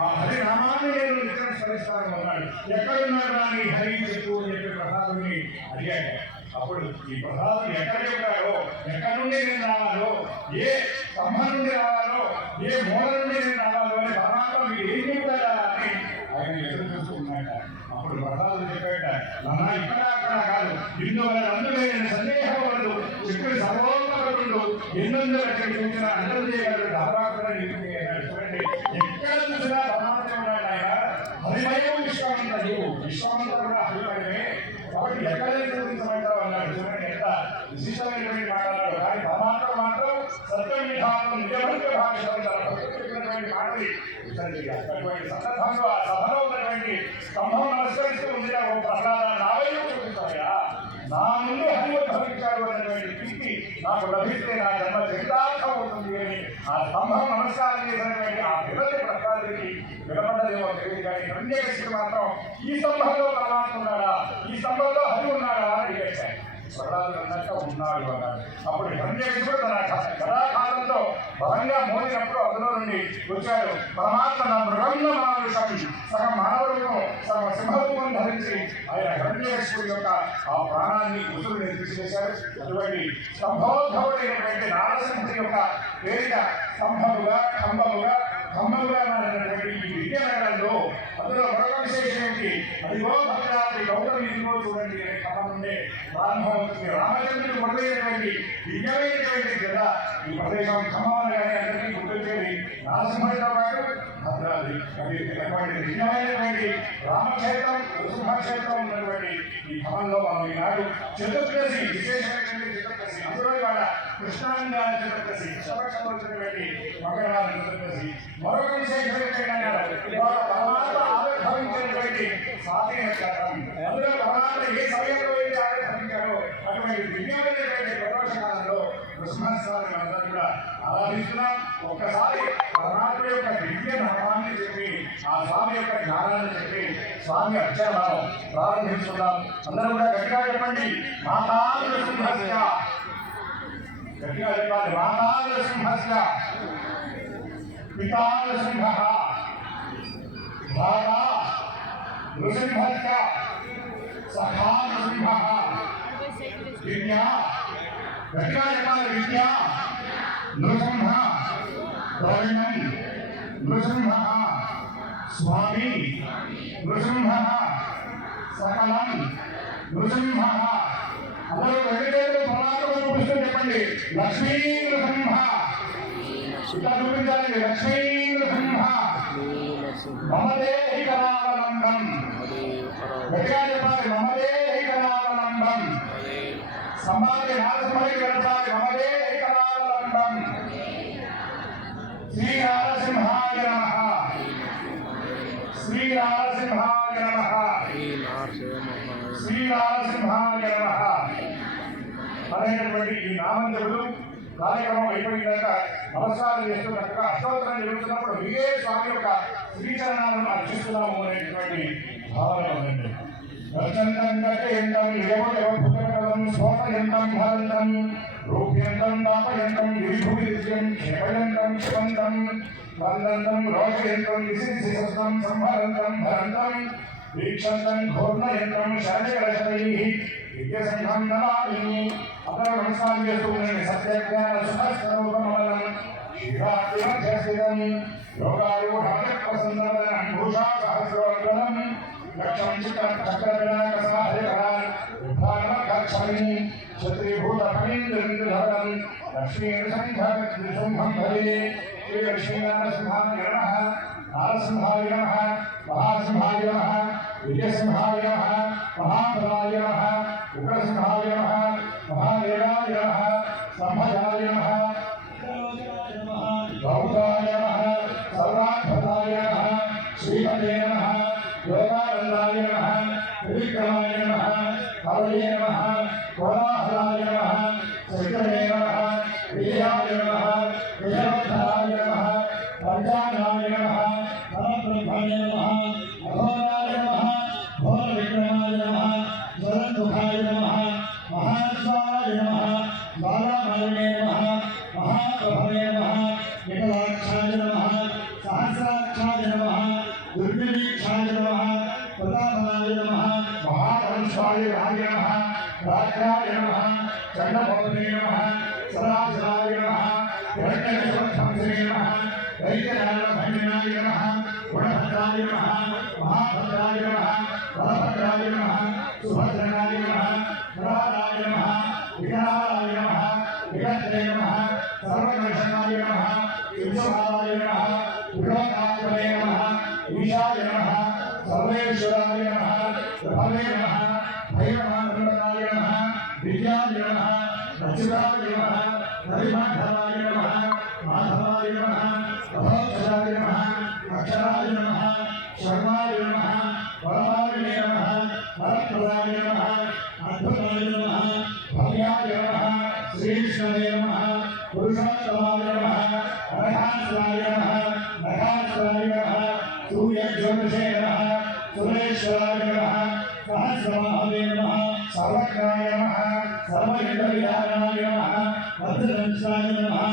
ఆ హరినామాన్ని నేను నిత్యం స్మరిస్తాను అన్నాడు. ఎక్కడున్నాడు నీ హరి చెప్పు అని చెప్పి ప్రసాదుని అడిగాడు. అప్పుడు ఈ ప్రసాదం ఎక్కడ చెప్పాడో, ఎక్కడి నుండి నేను రావాలో, ఏ స్తంభం నుండి రావాలో, ఏ మూల నుండి నేను రావాలో అని పరమాత్మ మీరు ఏం చెప్తారా అని ఆయన ఎదురు చూసుకున్నాట. అప్పుడు ప్రసాదం చెప్పాట, నాన్న ఇక్కడ అక్కడ కాదు, ఇందువల్ల అందులో నేను సందేహం వలదు, ఇక్కడ సర్వోత్తరుడు ఎన్నెందు లక్షలు చూసిన అందరూ చేయగలడు దాదాపుగా నిలిపివేయాడు. చూడండి, ఎక్కడ చూసినా పరమాత్మ ఉన్నాడు. ఆయన హరిమయం విశ్వమంతా నీవు, విశ్వమంతా కూడా హరిమయమే. కాబట్టి ఎక్కడైతే చూపించమంటావు అన్నాడు. చూడండి ఎంత విశిష్టమైనటువంటి మాట్లాడాడు. కానీ పరమాత్మ మాత్రం సత్యం విధానం నిజమైన భాష చెప్పినటువంటి మాటలు అటువంటి సందర్భంలో ఆ సభలో ఉన్నటువంటి స్తంభం నమస్కరిస్తూ ఉంది. ఓ ప్రహ్లాద నా వైపు చూపిస్తాయా, నా ముందు హరిభవించాడు అన్నటువంటి కీర్తి నాకు లభిస్తే నా జన్మ చరితార్థం అవుతుంది అని ఆ స్తంభం నమస్కారం చేసినటువంటి ఆ పిల్లలు ప్రహ్లాదుడికి వినపడ్డదేమో తెలియదు. కానీ హిరణ్యకశిపుడు మాత్రం ఈ స్తంభంలో పరమాత్మ ఉన్నాడా, ఈ స్తంభంలో హరి ఉన్నాడా అని అడిగేశాడు. ప్రహ్లాదుడు అన్నట్టు ఉన్నాడు అన్నాడు. అప్పుడు హిరణ్యకశిపుడు తన కళాకాలంతో బలంగా మోదినప్పుడు అందులో నుండి వచ్చాడు. పరమాత్మ నా మృగంలో మానవుషం సగం మానవులను సగం సింహరూపం ధరించి ఆయన హిరణ్యకశిపుడి యొక్క ఆ ప్రాణాన్ని ఉసురు నిర్మించేశాడు. అటువంటి స్తంభోద్భవుడైనటువంటి నారసింహుడి యొక్క పేరిట స్తంభముగా ఖమ్మలుగా మారినటువంటి ఈ విజయనగరంలో అందులో మరొక విశేషం ఏంటి, అదిగో భద్రాద్రి గౌతమి ఇదిగో చూడండి అనే క్రమం నుండే ప్రారంభమవుతుంది. రామచంద్రుడు మొదలైనటువంటి దివ్యమైనటువంటి కదా ఈ ప్రదేశం ఖమ్మం కానీ అందరికీ గుర్తొచ్చేది. నరసింహుడితో పాటు భద్రాద్రి అటువంటి దివ్యమైనటువంటి రామక్షేత్రం నృసింహక్షేత్రం ఉన్నటువంటి ఈ ఖమ్మంలో మనం ఈనాడు చతుర్దశి విశేషమైనటువంటి చతుర్దశి, అందులో ఇవాళ కృష్ణాంగా చతుర్దశి, సమక్షంలో వచ్చినటువంటి మంగళవారం చతుర్దశి. మరొక విశేషమైనటువంటి పరమాత్మ ఆవిర్భవించినటువంటి స్వాతి నక్షత్రం, అందులో పరమాత్మ ఏ సమయంలో అయితే ఆవిర్భవించారో అటువంటి దివ్యమైనటువంటి ప్రదోష కాలంలో కృష్ణస్వామి మనందరూ కూడా ఆరాధిస్తున్నాం. ఒక్కసారి పరమాత్మ యొక్క దివ్య నామాన్ని చెప్పి ఆ స్వామి యొక్క జ్ఞానాన్ని చెప్పి స్వామి అర్చన మనం ప్రారంభించుకుందాం. అందరూ కూడా గట్టిగా చెప్పండి, మాతా నృసింహస్య, గట్టిగా చెప్పాలి, మాతా నృసింహస్య, పితా నృసింహః, భ్రాతా నృసింహస్య, సఖా నృసింహః, విద్యా, గట్టిగా చెప్పాలి, విద్యా నృసింహ, ద్రవిణం నృసింహః, స్వామి నృసింహః, సకలం నృసింహః. అందరూ వెంకటేశ్వర పరమాత్మ పుస్తకం చెప్పండి, లక్ష్మీ నృసింహ, ఇట్లా చూపించాలండి, లక్ష్మీ నృసింహ, మమదేహి కరావలంబం, గట్టిగా చెప్పాలి, మమదేహి కరావలంబం, సమాధి నారసింహకి వెళ్ళాలి, మమదేహి కరావలంబం. శ్రీ నారసింహాయ నమః, శ్రీ నారసింహాయ నమః, శ్రీ నారసింహాయ నమః అనేటువంటి ఈ నామం చెబుతూ కార్యక్రమం అయిపోయినాక నమస్కారం చేస్తూ చక్కగా అష్టోత్తరం జరుగుతున్నప్పుడు మీరే స్వామి యొక్క శ్రీచరణాలను అర్చిస్తున్నాము అనేటువంటి భావన ఉందండి. గర్జంతం గట్టయంతం నిజమజవభుజకలం స్ఫోటయంతం హరంతం రూప్యంతం పాపయంతం విభువిద్యం క్షేమయంతం శివంతం వందంతం రోషయంతం విశిశిశస్తం సంహరంతం భరంతం వీక్షంతం ఘోర్ణయంతం శరణకరశరైః విద్యసంఘం నమామి. అందరూ నమస్కారం చేస్తూ ఉండండి. సత్యజ్ఞాన సుఖస్వరూపమలం శ్రీరాజ్యమధ్యస్థితం యోగారూఢమచక్రసందవదనం భూషా సహస్రోజ్వలం లక్షం చక్రవినాయకసమాధికరాన్ విభ్రాణమకక్షమిని క్షత్రియభూతఫణీంద్రవిందుధరం లక్ష్మీనృసింహం భజే. శ్రీ లక్ష్మీనారసింహాయ నమః, నారసింహాయ నమః, మహాసింహాయ నమః, విజయసింహాయ నమః, మహాబలాయ నమః, ఉగ్రసింహాయ నమః, మహాదేవాయ నమః, సంభజాయ నమః, గౌతాయ నమః, సర్వాత్మతాయ నమః, శ్రీపతే నమః, యోగానందాయ నమః, త్రివిక్రమాయ నమః, కవయే నమః, కోలాహలాయ నమః, చైతన్యే నమః, విజయాయ నమః, విజయోత్తరాయ నమః, పంచానాయ నమః, పరబ్రహ్మణే నమః, అఘోరాయ నమః, ఘోర విక్రమాయ నమః, జ్వరదుఃఖాయ నమః, మహాస్వాయ నమః, బాలామాలినే నమః, మహాప్రభవే నమః, వికలాక్షాయ నమః, సహస్రాక్షాయ दुर्निरीक्षाय नमः प्रतापनाय नमः महावंशाय नमः राजाय नमः चंद्रभवने नमः सदाशिवाय नमः हिरण्यगर्भंसे नमः दैत्यनारायणाय नमः गुणभद्राय नमः महाभद्राय नमः बलभद्राय नमः सुभद्राय नमः नराय नमः विघ्नाय नमः विघ्ने नमः सर्वनाशाय नमः विश्वाय नमः विलोकाय नमः ईशाय नमः सर्वेश्वराय नमः प्रभवे नमः भैरवाय नमः विद्याय नमः रचिताय नमः हरिमाधवाय नमः माधवाय नमः अभोक्षराय नमः अक्षराय नमः शर्माय नमः परमाय नमः वरप्रदाय नमः अद्भुताय नमः भव्याय नमः श्रीकृष्णाय नमः पुरुषोत्तमाय नमः अरहासनाय नमः नखासनाय नमः सूर्यज्योतिषे नमः सुरेश्वराय नमः सहस्रमहावे नमः सर्वज्ञाय नमः सर्वयुगविधानाय नमः भद्रदंशाय नमः